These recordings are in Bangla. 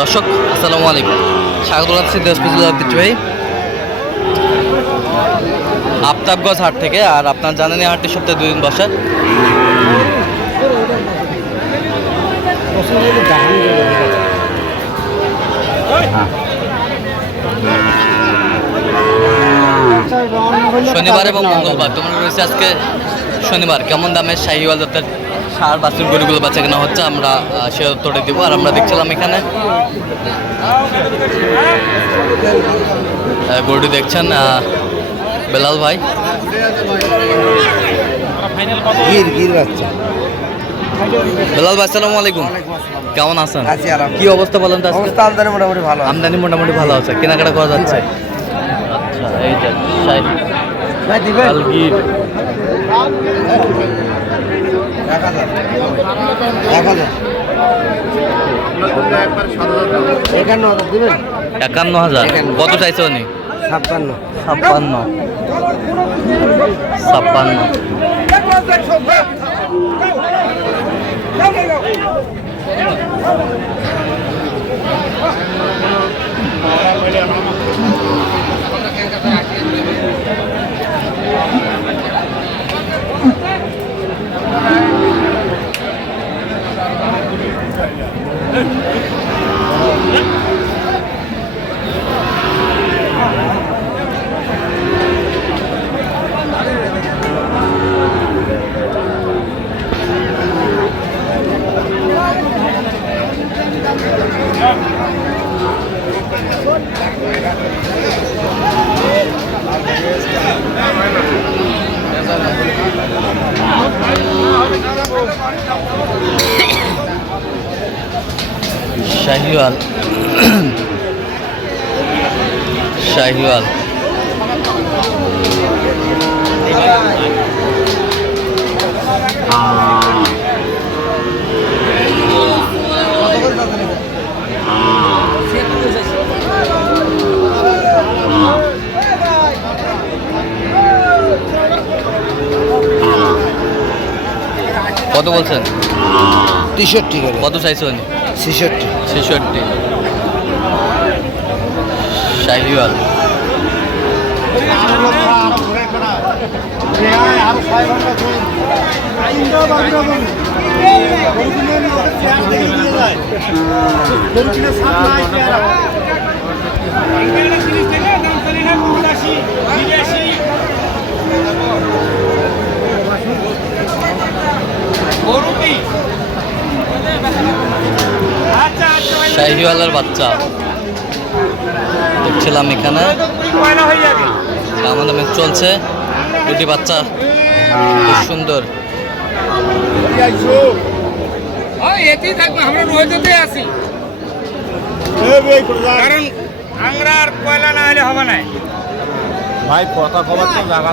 দর্শক, আসসালামু আলাইকুম। স্বাগত জানাচ্ছি ভাই। আফতাবগঞ্জ হাট থেকে, আর আপনার জানেন হাটটি সপ্তাহে দুদিন বসে। শনিবার এবং মঙ্গলবার তোমার রয়েছে আজকে শনিবার। কেমন দামের শাহিওয়াল জাতের সার বাছুর গরুগুলো বাচ্চা কেনা হচ্ছে আমরা সে উত্তরটা দিব। আর আমরা দেখছিলাম এখানে গরুটি দেখছেন বেলাল ভাই। বেলাল ভাই আসসালামু আলাইকুম। কেমন আছেন? কি অবস্থা বলেন তো আমদানি মোটামুটি ভালো আছে। আমদানি মোটামুটি ভালো আছে। কেনাকাটা করা যাচ্ছে? আচ্ছা এই এক হাজার। এক হাজার। একান্ন হাজার দিবেন? একান্ন হাজার। কত চাইছে উনি? ছাপ্পান্ন। ছাপ্পান্ন। ছাপ্পান্ন। শাহিওয়াল। শাহিওয়াল। বলছেন? তেষট্টি করে। কত চাইছে উনি? ছেষট্টি। ছেষট্টি। শাহিওয়াল। শাহিওয়ালের বাচ্চা। দেখছিলাম এখানে। দামে চলছে। দুটি বাচ্চা। খুব সুন্দর। আমরা রোহিততে আছি। কারণ আমরা আর কয়লা না হলে হবে না। ভাই কথা খবর তো জায়গা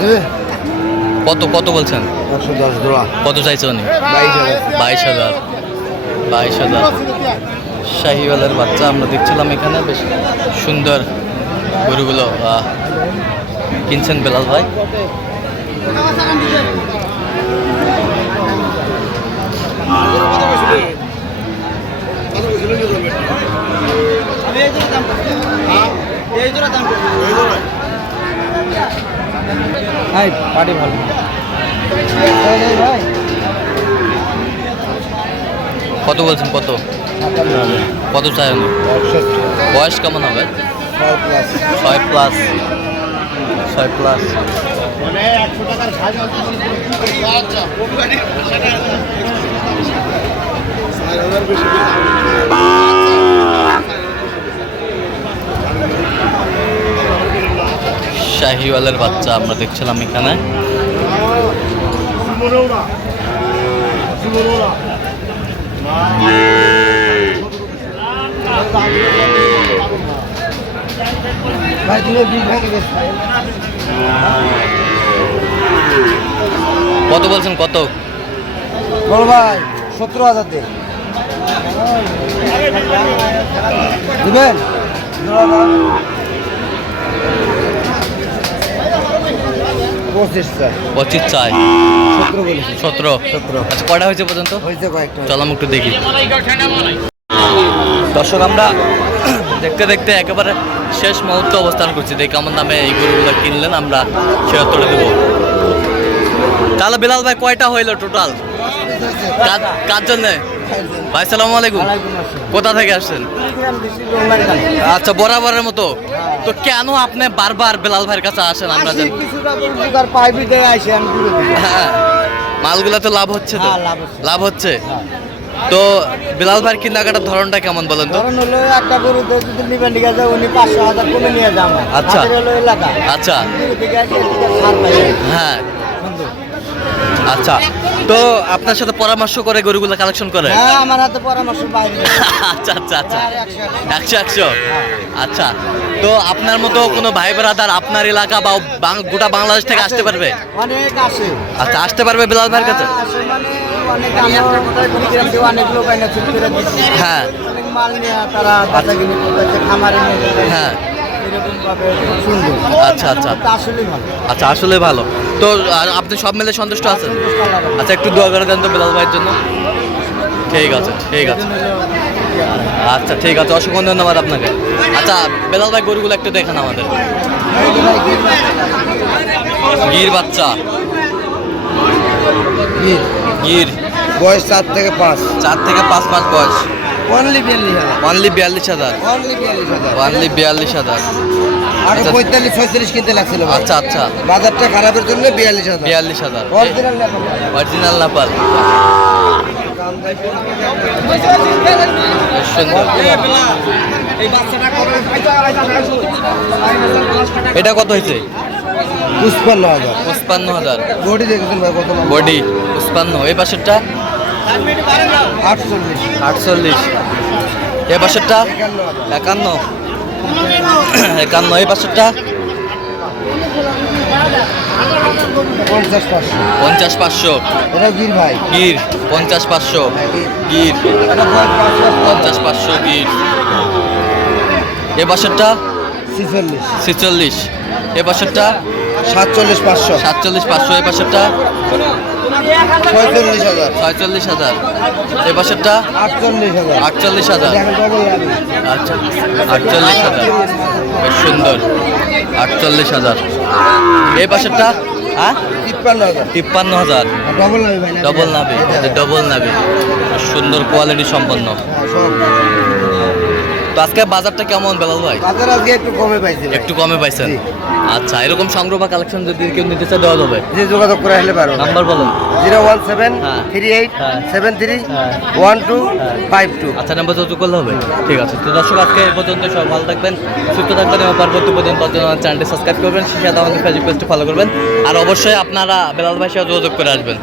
দিবে কত কত বলছেন? একশো দশ দোলা। কত চাইছে উনি? বাইশ হাজার। বাইশ হাজার। শাহিওয়ালের বাচ্চা আমরা দেখছিলাম এখানে বেশ সুন্দর গরুগুলো কিনছেন বেলাল ভাই? হ্যাঁ পার্টি ভালো। ভাই কত বলছেন কত? কত চাই বয়স কেমন হবে? ছয় প্লাস ছয় প্লাস ছয় শাহিওয়ালের বাচ্চা আমরা দেখছিলাম এখানে। কত বলছেন কত? বড় ভাই সতেরো হাজার দিন পঁচিশ চাই। সতেরো আচ্ছা কটা হয়েছে পর্যন্ত? কয়েকটা। একটু দেখি। দর্শক আমরা দেখতে দেখতে একেবারে শেষ মুহূর্তে অবস্থান করছি। দেখি কেমন দামে এই গরুগুলো কিনলেন আমরা সে উত্তরে দেবো। তাহলে বিলাল ভাই কয়টা হইল টোটাল কার জন্য? ভাই সালাম আলাইকুম। কোথা থেকে আসছেন? আচ্ছা বরাবরের মতো। তো কেন আপনি বারবার বেলাল ভাইয়ের কাছে আসেন আমরা জানি। হ্যাঁ মালগুলা তো লাভ হচ্ছে তো? হ্যাঁ, লাভ হচ্ছে। তো বিলাল ভাইয়ের কেনাকাটার ধরনটা কেমন বলেন তো? ধরুন হলো একটা গরুতে যদি নিবেন উনি পাঁচশো হাজার কমে নিয়ে যান আচ্ছা। আচ্ছা। হ্যাঁ। আচ্ছা তো আপনার সাথে পরামর্শ করে গরুগুলো কালেকশন করে? হ্যাঁ আমার হাতে পরামর্শ বাইরে। আচ্ছা আচ্ছা আচ্ছা। একশো একশো। একশো আচ্ছা তো আপনার মতো কোনো ভাই ব্রাদার আপনার এলাকা বা গোটা বাংলাদেশ থেকে আসতে পারবে? অনেক আসে আচ্ছা আসতে পারবে বিলাল ভাইয়ের কাছে? হ্যাঁ, মানে হ্যাঁ। আচ্ছা, আচ্ছা। আচ্ছা আসলে ভালো। তো আপনি সব মিলে সন্তুষ্ট আছেন? আচ্ছা একটু দোয়া করে দেন তো বিলাল ভাইয়ের জন্য। ঠিক আছে ঠিক আছে। আচ্ছা ঠিক আছে অসংখ্য ধন্যবাদ আপনাকে। আচ্ছা বেলাল ভাই গরুগুলো একটু দেখান আমাদের। গির বাচ্চা। গির। বয়স চার থেকে পাঁচ। চার থেকে পাঁচ মাস বয়স। অনলি বিয়াল্লিশ হাজার। অনলি বিয়াল্লিশ হাজার। অনলি বিয়াল্লিশ হাজার। অনলি বিয়াল্লিশ হাজার। আগে আচ্ছা। পঁয়তাল্লিশ ছয়ত্রিশ কিনতে লাগছিল আচ্ছা আচ্ছা। বাজারটা খারাপের জন্য বিয়াল্লিশ হাজার। বিয়াল্লিশ হাজার। অরিজিনাল অরিজিনাল নাপাল এটা কত হয়েছে? পুষ্পান্ন হাজার। পঁচপান্ন হাজার। বডি দেখেছেন ভাই কত? বডি পঁচপান্ন এই পাশেরটা? আটচল্লিশ। আটচল্লিশ এ পাশেরটা? একান্ন। একান্ন। এই পাশেরটা? পঞ্চাশ পাঁচশো পঞ্চাশ পাঁচশো। এটা গির ভাই। গির পঞ্চাশ পাঁচশো। গির। পঞ্চাশ পাঁচশো গির। এ পাশেরটা? ছিচল্লিশ। ছেচল্লিশ। এ পাশেরটা? সাতচল্লিশ পাঁচশো। সাতচল্লিশ পাঁচশো এ পাশেরটা? পঁয়তাল্লিশ হাজার। ছয়চল্লিশ হাজার। এ পাশেরটা? আটচল্লিশ হাজার। আটচল্লিশ হাজার। আচ্ছা আটচল্লিশ হাজার। বেশ সুন্দর। আটচল্লিশ হাজার। এই পাশেরটা? হ্যাঁ? তিপ্পান্ন হাজার। তিপ্পান্ন হাজার। ডবল নাবি ডবল নাবি। ডবল নাবি। সুন্দর কোয়ালিটি সম্পন্ন। হ্যাঁ। তো আজকে বাজারটা কেমন বেলাল ভাই? বাজার আজকে একটু কমে পাইছি একটু কমে পাইছেন আচ্ছা এরকম সংগ্রহ বা কালেকশন যদি কেউ নিতে চায় দেওয়া যাবে। যে যোগাযোগ করে আসলে পারো। নাম্বার বলেন। জিরো ওয়ান সেভেন হ্যাঁ। থ্রি এইট হ্যাঁ। সেভেন থ্রি হ্যাঁ। One two. Five two. আচ্ছা নাম্বার যোগাযোগ করলে হবে? ঠিক আছে। তো দর্শক আজকে এই পর্যন্ত সবাই ভালো থাকবেন সুস্থ থাকবেন এবং পরবর্তী পর্যন্ত আমার চ্যানেলটি সাবস্ক্রাইব করবেন সেই সাথে আমাদের ফেসবুক পেজটি ফলো করবেন। আর অবশ্যই আপনারা বেলাল ভাইয়ের সাথে যোগাযোগ করে আসবেন।